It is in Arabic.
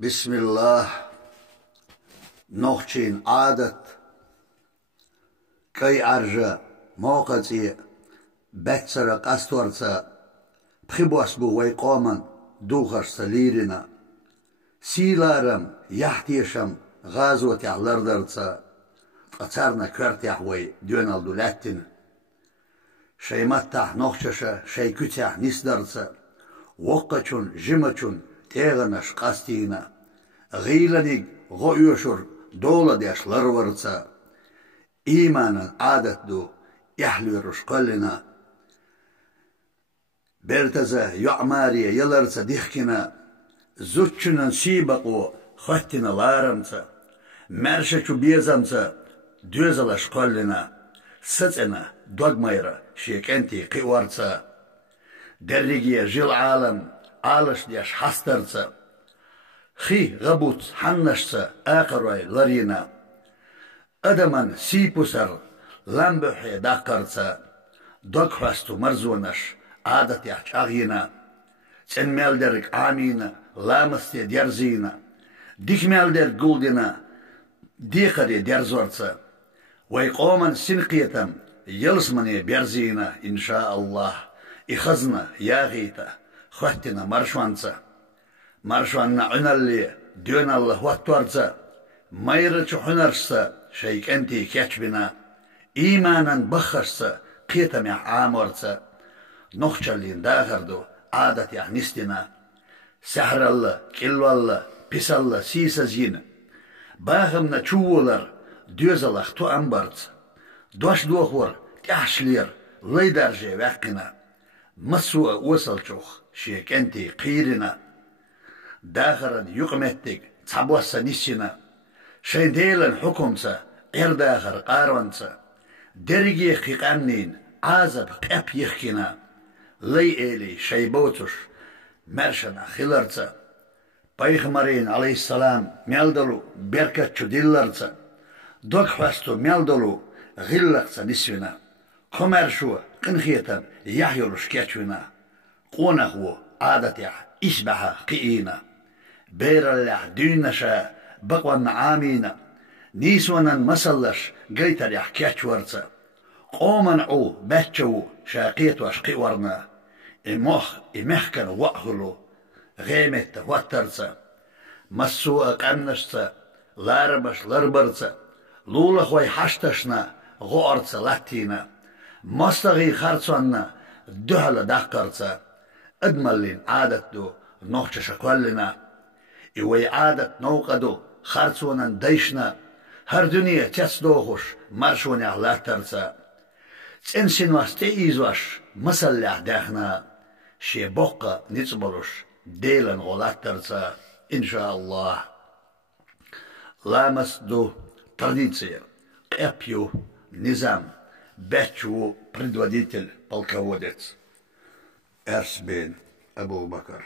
بسم الله نوخشين عادت كي أرجع موقتي بكسر قستورتا بخبوس بو ويقومن دوخش سليرنا سيلارم يحتيشم غازوة يحلردرتا قطرنا كرت يحوي دونال دولاتين شي متح نوخششا شي كتح نسدرتا وقچون جمچون تيغنش قستينا غيلنيق غويوشور دولة ديش لرورتا إيمانا عادت دو يحلوروش قلنا برتزا يعماري يلرتا ديخكنا زوتشنا سيبقو خوتنا لارمتا مرشچو بيزمتا دوزلش قلنا ستنا دوغميرا شيكنتي قيورتا درجية جيل عالم عالش ديش حسترتا خي غبوت حنشتا آقروي لرينا أدمن سيبوسر لنبحي داقرتا دوغفستو مرزونش عادت يحش أغينا تن مالدرك عامينا لامستي ديرزينا ديك مالدر قولدنا ديقري ديرزورتا ويقومن سنقيتم يلسمني بيرزينا إن شاء الله إخزنا يا غيتا خوتنا مرشواننا عنالي دون الله واتورتا ميرچ حنرسا شيك انتي كاتبنا إيمانا بخرسا قيتم يا عامورتا نخشالين داخردو عادت يا نستنا سحر الله كلو الله بس الله سيسا زين باغمنا چوولر دوزلخ تو أمبرت دوش دوخور تحشلير ليدرجي وقنا مسوء وصلچوخ شيك انتي قيرنا داخرا يقمتك تبوسا نسينا شيديلا حكمسا غير داخر قارونسا درجي خيقانين عازب قب يخكنا لي إلي شيبوتش مرشنا خلرتا بايخمرين عليه السلام ميالدلو بركة دلرتا دوك حوستو ميالدلو غلقتا نسينا كمرشو قنخيتا يحيولش كاتشونا قونخو عادت إشبها قئينا بير الله دينشا بقوان عامينا نيسونا مسلش قيتر كاتشورتا قومن عو باتشو شاقيت واشقي ورنا إمخكن وأهلو غيمت واترتا مسوء قنشتا لاربش لربرتا لولخوي حشتشنا غورتا لاتينا مستغي خرصنا دهل دقرتا ادملين عادت دو نوخش كلنا إوي عادت نوقدو خرصونا ديشنا هر دنيا تسدوخش مرشوني علاترتا تنسين واستيزوش مسلح داخنا شي بقى نتصبروش ديلن غلاترتا إن شاء الله لامس دو تрадиция قепью نظام باتشو предводитель полководец Эрсбен Абу Бакр.